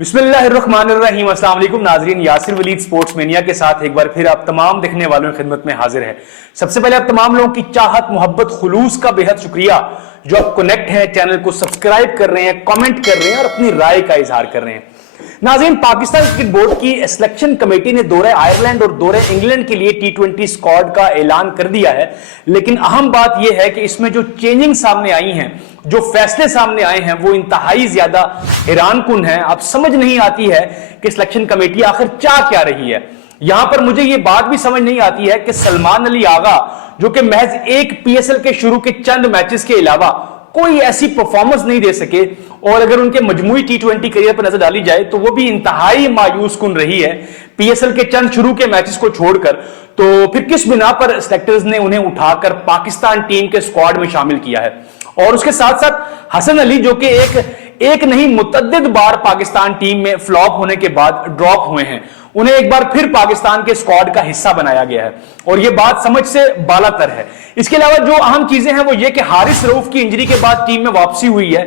बिस्मिल्लाहिर्रहमानिर्रहीम। अस्सलाम वालेकुम नाजरीन, यासिर वलीद स्पोर्ट्स मेनिया के साथ एक बार फिर आप तमाम देखने वालों की खिदमत में हाजिर है। सबसे पहले आप तमाम लोगों की चाहत, मोहब्बत, खुलूस का बेहद शुक्रिया जो आप कनेक्ट हैं, चैनल को सब्सक्राइब कर रहे हैं, कमेंट कर रहे हैं और अपनी राय का इजहार कर रहे हैं। नाज़रीन, पाकिस्तान क्रिकेट बोर्ड की सिलेक्शन कमेटी ने दौरे आयरलैंड और दौरे इंग्लैंड के लिए टी20 स्क्वाड का ऐलान कर दिया है, लेकिन अहम बात यह है कि इसमें जो चेंजिंग सामने आई हैं, जो फैसले सामने आए हैं, वो इंतहाई ज्यादा हैरानकुन है। अब समझ नहीं आती है कि सिलेक्शन कमेटी आखिर चाह क्या रही है। यहां पर मुझे यह बात भी समझ नहीं आती है कि सलमान अली आगा, जो कि महज एक पीएसएल के शुरू के चंद मैचेस के अलावा कोई ऐसी परफॉर्मेंस नहीं दे सके, और अगर उनके मजमूई टी20 करियर पर नजर डाली जाए तो वो भी इंतहाई मायूस कुन रही है पीएसएल के चंद शुरू के मैचेस को छोड़कर। तो फिर किस बिना पर सिलेक्टर्स ने उन्हें उठाकर पाकिस्तान टीम के स्क्वाड में शामिल किया है। और उसके साथ साथ हसन अली, जो कि एक नहीं मुतअद्दिद बार पाकिस्तान टीम में फ्लॉप होने के बाद ड्रॉप हुए हैं, उन्हें एक बार फिर पाकिस्तान के स्क्वाड का हिस्सा बनाया गया है, और यह बात समझ से बालातर है। इसके अलावा जो अहम चीजें हैं वो ये कि हारिस रऊफ की इंजरी के बाद टीम में वापसी हुई है।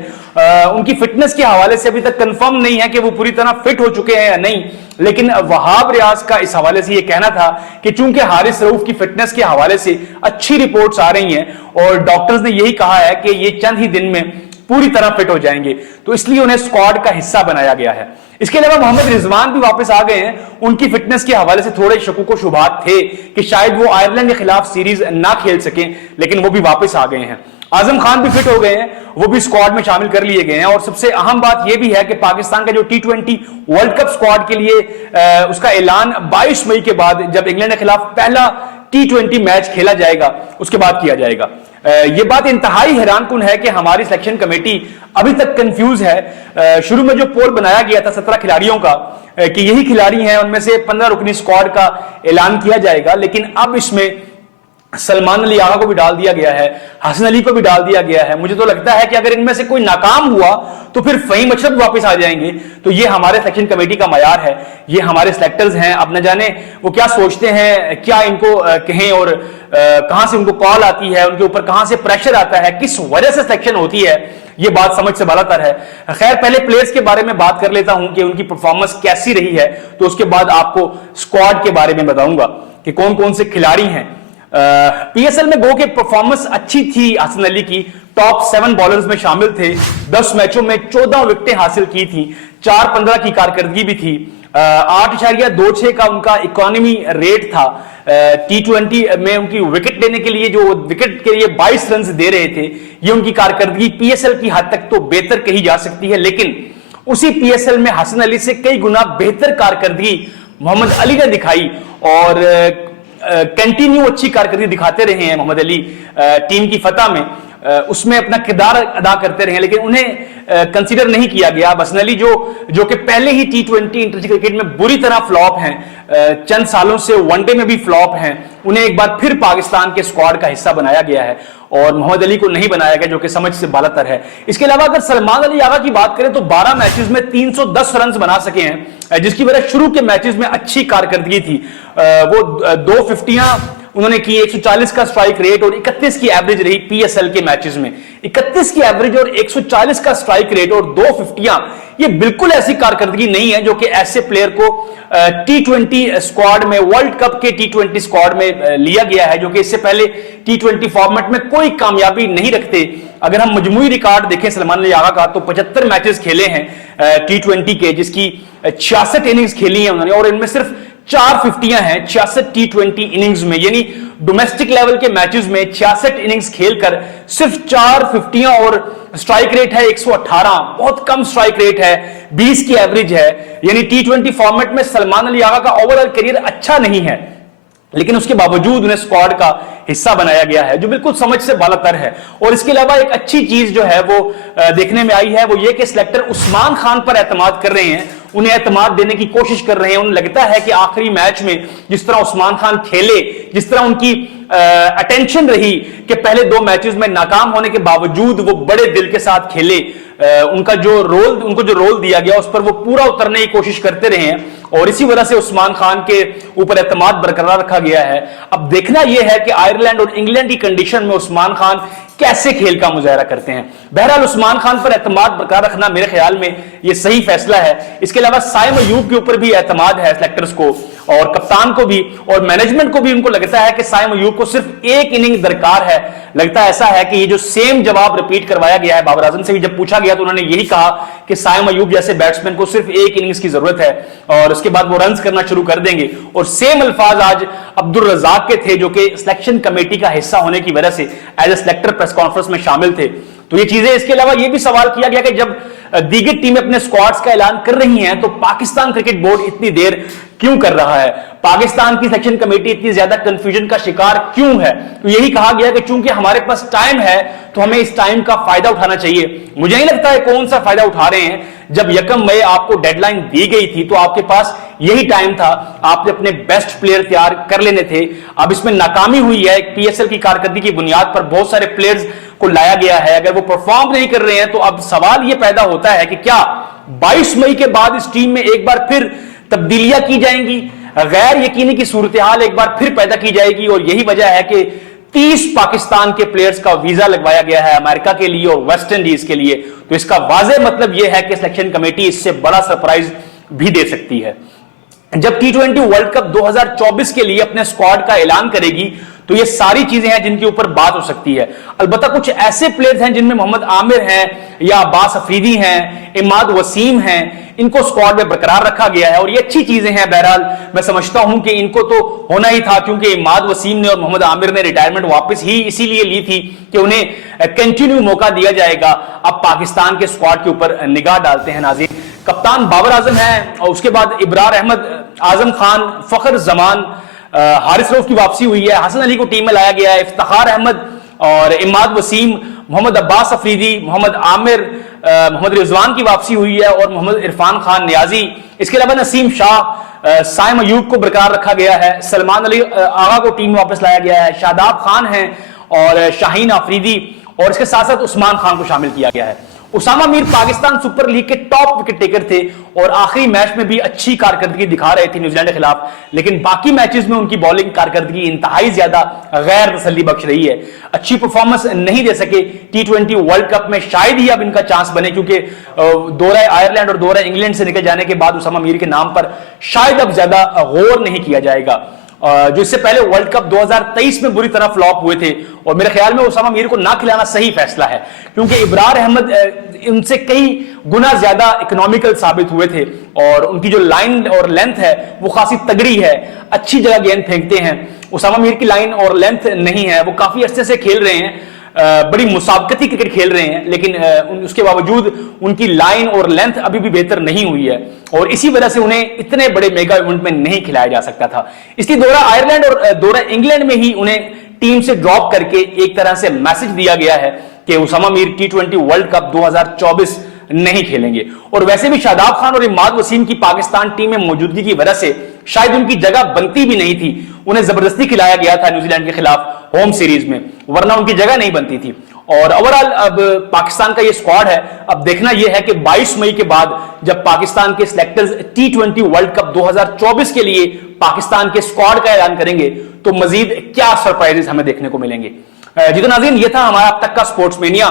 उनकी फिटनेस के हवाले से अभी तक कंफर्म नहीं है कि वो पूरी तरह फिट हो चुके हैं या नहीं, लेकिन वहाब रियाज का इस हवाले से ये कहना था कि चूंकि हारिस रऊफ की फिटनेस के हवाले से अच्छी रिपोर्ट्स आ रही हैं और डॉक्टर्स ने यही कहा है कि ये चंद ही दिन में पूरी तरह फिट हो जाएंगे, तो इसलिए उन्हें स्क्वाड का हिस्सा बनाया गया है। इसके अलावा मोहम्मद रिजवान भी वापस आ गए हैं। उनकी फिटनेस के हवाले से थोड़े शकूक व शुबात थे कि शायद वो आयरलैंड के खिलाफ सीरीज ना खेल सकें, लेकिन वो भी वापस आ गए हैं। आजम खान भी फिट हो गए हैं, वो भी स्क्वाड में शामिल कर लिए गए हैं। और सबसे अहम बात यह भी है कि पाकिस्तान का जो टी20 वर्ल्ड कप स्क्वाड के लिए उसका ऐलान 22 मई के बाद, जब इंग्लैंड के खिलाफ पहला टी20 मैच खेला जाएगा, उसके बाद किया जाएगा। यह बात इंतहाई हैरानकुन है कि हमारी सिलेक्शन कमेटी अभी तक कंफ्यूज है। शुरू में जो पोल बनाया गया था 17 खिलाड़ियों का कि यही खिलाड़ी हैं, उनमें से 15 रुकनी स्क्वाड का ऐलान किया जाएगा, लेकिन अब इसमें सलमान अली आगा को भी डाल दिया गया है, हसन अली को भी डाल दिया गया है। मुझे तो लगता है कि अगर इनमें से कोई नाकाम हुआ तो फिर फहीम अशरफ वापस आ जाएंगे। तो ये हमारे सिलेक्शन कमेटी का मयार है, ये हमारे सिलेक्टर्स हैं। अब न जाने वो क्या सोचते हैं, क्या इनको कहें, और कहां से उनको कॉल आती है, उनके ऊपर कहां से प्रेशर आता है, किस वजह से सिलेक्शन होती है, ये बात समझ से बालातर है। खैर, पहले प्लेयर्स के बारे में बात कर लेता हूं कि उनकी परफॉर्मेंस कैसी रही है, तो उसके बाद आपको स्क्वाड के बारे में बताऊंगा कि कौन कौन से खिलाड़ी हैं। पीएसएल में गो के परफॉर्मेंस अच्छी थी हसन अली की, टॉप 7 बॉलर्स में शामिल थे, 10 मैचों में 14 विकेटें हासिल की थी, 4-15 की कारकर्दगी भी थी, 8.26 का उनका इकोनॉमी रेट था। टी20 में उनकी विकेट लेने के लिए, जो विकेट के लिए 22 रन दे रहे थे, ये उनकी कारकर्दगी पीएसएल की हद तक तो बेहतर कही जा सकती है, लेकिन उसी पीएसएल में हसन अली से कई गुना बेहतर कारकर्दगी मोहम्मद अली ने दिखाई, और कंटिन्यू अच्छी कारकर्दगी दिखाते रहे हैं मोहम्मद अली टीम की फतह में, उसमें अपना किरदार अदा करते रहे, लेकिन उन्हें कंसीडर नहीं किया गया। हसन अली जो कि पहले ही टी20 इंटरनेशनल क्रिकेट में बुरी तरह फ्लॉप हैं, चंद सालों से वनडे में भी फ्लॉप हैं, उन्हें एक बार फिर पाकिस्तान के स्क्वाड का हिस्सा बनाया गया है और मोहम्मद अली को नहीं बनाया गया, जो कि समझ से बालातर है। इसके अलावा अगर सलमान अली आगा की बात करें तो 12 मैचेस में 310 रन बना सके हैं, जिसकी वजह शुरू के मैचेस में अच्छी कारकर्दगी थी। वो 2 फिफ्टियां उन्होंने की, 140 का स्ट्राइक रेट और 31 की एवरेज रही पीएसएल के मैचेस में। 31 की एवरेज और 140 का स्ट्राइक रेट और 2 फिफ्टियां, ये बिल्कुल ऐसी कारकर्दगी नहीं है जो कि ऐसे प्लेयर को टी20 स्क्वाड में, वर्ल्ड कप के टी20 स्क्वाड में लिया गया है, जो कि इससे पहले टी20 फॉर्मेट में कोई कामयाबी नहीं रखते। अगर हम मजमूई रिकॉर्ड देखें सलमान अली आगा का, तो 75 मैचेस खेले हैं टी20 के, जिसकी 66 इनिंग्स खेली हैं उन्होंने, और इनमें सिर्फ 4 फिफ्टियां हैं 66 टी20 इनिंग्स में, यानी डोमेस्टिक लेवल के मैचेस में 66 इनिंग्स खेलकर सिर्फ 4 फिफ्टियां, और स्ट्राइक रेट है 118, बहुत कम स्ट्राइक रेट है, 20 की एवरेज है। यानी टी20 फॉर्मेट में सलमान अली आगा का ओवरऑल करियर अच्छा नहीं है, लेकिन उसके बावजूद उन्हें स्क्वाड का हिस्सा बनाया गया है, जो बिल्कुल समझ से बालातर है। और इसके अलावा एक अच्छी चीज जो है वो देखने में आई है, वो ये कि सिलेक्टर उस्मान खान पर एतमाद कर रहे हैं, उन्हें एतमाद देने की कोशिश कर रहे हैं। उन्हें लगता है कि आखिरी मैच में जिस तरह उस्मान खान खेले, जिस तरह उनकी अटेंशन रही कि पहले 2 मैचेस में नाकाम होने के बावजूद वो बड़े दिल के साथ खेले, उनको जो रोल दिया गया उस पर वो पूरा उतरने की कोशिश करते रहे हैं और इसी वजह से उस्मान खान के ऊपर एतमाद बरकरार रखा गया है। अब देखना यह है कि आयरलैंड और इंग्लैंड की कंडीशन में उस्मान खान कैसे खेल का मुजाहरा करते हैं। बहरहाल उस्मान खान पर एतमाद बरकरार रखना मेरे ख्याल में यह सही फैसला है। इसके अलावा साइम अयूब के ऊपर भी एतमाद है सेलेक्टर्स को और कप्तान को भी और मैनेजमेंट को भी। उनको लगता है कि साइम अयूब को सिर्फ एक इनिंग दरकार है। लगता है ऐसा है कि ये जो सेम जवाब रिपीट करवाया गया है, बाबर आजम से भी जब पूछा गया तो उन्होंने यही कहा कि साइम अयूब जैसे बैट्समैन को सिर्फ एक इनिंग्स की जरूरत है और उसके बाद वो रन्स करना शुरू कर देंगे। और सेम अल्फाज आज अब्दुल रज़ाक के थे जो कि सिलेक्शन कमेटी का हिस्सा होने की वजह से as a selector press conference में शामिल थे। तो ये चीजें, इसके अलावा ये भी सवाल किया गया कि जब दीगर टीमें अपने स्क्वाड्स का ऐलान कर रही हैं तो पाकिस्तान क्रिकेट बोर्ड इतनी देर क्यों कर रहा है, पाकिस्तान की सिलेक्शन कमेटी इतनी ज्यादा कंफ्यूजन का शिकार क्यों है। तो यही कहा गया कि चूंकि हमारे पास टाइम है तो हमें इस टाइम का फायदा उठाना चाहिए। मुझे नहीं लगता है कौन सा फायदा उठा रहे हैं। जब 1 मई आपको डेडलाइन दी गई थी तो आपके पास यही टाइम था, आपने अपने बेस्ट प्लेयर तैयार कर लेने थे। अब इसमें नाकामी हुई है, पीएसएल की कारकर्दगी की बुनियाद पर बहुत सारे प्लेयर्स को लाया गया है, अगर वो परफॉर्म नहीं कर रहे हैं तो अब सवाल यह पैदा होता है कि क्या 22 मई के बाद इस टीम में एक बार फिर तब्दीलियां की जाएंगी, गैर यकीनी की सूरत हाल एक बार फिर पैदा की जाएगी। और यही वजह है कि 30 पाकिस्तान के प्लेयर्स का वीजा लगवाया गया है अमेरिका के लिए और वेस्ट इंडीज के लिए। तो इसका वाज़ेह मतलब यह है कि सिलेक्शन कमेटी इससे बड़ा सरप्राइज भी दे सकती है। जब T20 वर्ल्ड कप 2024 के लिए अपने स्क्वाड का ऐलान करेगी तो ये सारी चीजें हैं जिनके ऊपर बात हो सकती है। अलबत्ता कुछ ऐसे प्लेयर्स हैं जिनमें मोहम्मद आमिर हैं या अब्बास अफरीदी हैं, इमाद वसीम हैं, इनको स्क्वाड में बरकरार रखा गया है और ये अच्छी चीजें हैं। बहरहाल मैं समझता हूं कि इनको तो होना ही था क्योंकि इमाद वसीम ने और मोहम्मद आमिर ने रिटायरमेंट वापस ही इसीलिए ली थी कि उन्हें कंटिन्यू मौका दिया जाएगा। अब पाकिस्तान के स्क्वाड के ऊपर निगाह डालते हैं नाज़रीन। कप्तान बाबर आजम है और उसके बाद इब्रार अहमद, आजम खान, फखर जमान, हारिस रऊफ की वापसी हुई है, हसन अली को टीम में लाया गया है, इफ्तिखार अहमद और इमाद वसीम, मोहम्मद अब्बास अफरीदी, मोहम्मद आमिर, मोहम्मद रिजवान की वापसी हुई है और मोहम्मद इरफान खान नियाजी। इसके अलावा नसीम शाह, साइम अयूब को बरकरार रखा गया है, सलमान अली आगा को टीम में वापस लाया गया है, शादाब खान है और शाहीन अफरीदी और इसके साथ साथ उस्मान खान को शामिल किया गया है। उसामा मीर पाकिस्तान सुपर लीग के टॉप विकेट टेकर थे और आखिरी मैच में भी अच्छी कारकर्दगी दिखा रहे थे न्यूजीलैंड के खिलाफ, लेकिन बाकी मैचेस में उनकी बॉलिंग कारकर्दगी इंतहाई ज्यादा गैर तसल्ली बख्श रही है। अच्छी परफॉर्मेंस नहीं दे सके। T20 वर्ल्ड कप में शायद ही अब इनका चांस बने क्योंकि दौरा आयरलैंड और दौरा इंग्लैंड से निकल जाने के बाद उसामा मीर के नाम पर शायद अब ज्यादा गौर नहीं किया जाएगा। जो इससे पहले वर्ल्ड कप 2023 में बुरी तरह फ्लॉप हुए थे और मेरे ख्याल में उसामा मीर को ना खिलाना सही फैसला है क्योंकि इब्रार अहमद उनसे कई गुना ज्यादा इकोनॉमिकल साबित हुए थे और उनकी जो लाइन और लेंथ है वो खासी तगड़ी है, अच्छी जगह गेंद फेंकते हैं। उसामा मीर की लाइन और लेंथ नहीं है, वो काफी अरसे से खेल रहे हैं, बड़ी मुसाबकती क्रिकेट खेल रहे हैं, लेकिन उसके बावजूद उनकी लाइन और लेंथ अभी भी बेहतर नहीं हुई है और इसी वजह से उन्हें इतने बड़े मेगा इवेंट में नहीं खिलाया जा सकता था। इसलिए दौरा आयरलैंड और दौरा इंग्लैंड में ही उन्हें टीम से ड्रॉप करके एक तरह से मैसेज दिया गया है कि Usama Mir T20 world cup 2024 नहीं खेलेंगे। और वैसे भी शादाब खान और इमाद वसीम की पाकिस्तान टीम में मौजूदगी की वजह से शायद उनकी जगह बनती भी नहीं थी, उन्हें जबरदस्ती खिलाया गया था न्यूजीलैंड के खिलाफ होम सीरीज में, वरना उनकी जगह नहीं बनती थी। और ओवरऑल अब पाकिस्तान का ये स्क्वाड है, अब देखना यह है कि 22 मई के बाद जब पाकिस्तान के सिलेक्टर्स T20 वर्ल्ड कप 2024 के लिए पाकिस्तान के स्क्वाड का ऐलान करेंगे तो मजीद क्या सरप्राइजेस हमें देखने को मिलेंगे। जी तो नाज़रीन, ये था हमारा अब तक का स्पोर्ट्स मेनिया।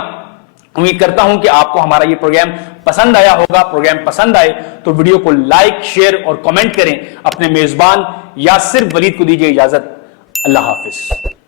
उम्मीद करता हूं कि आपको हमारा ये प्रोग्राम पसंद आया होगा। प्रोग्राम पसंद आए तो वीडियो को लाइक, शेयर और कमेंट करें। अपने मेजबान यासिर वलीद को दीजिए इजाजत। अल्लाह हाफिज।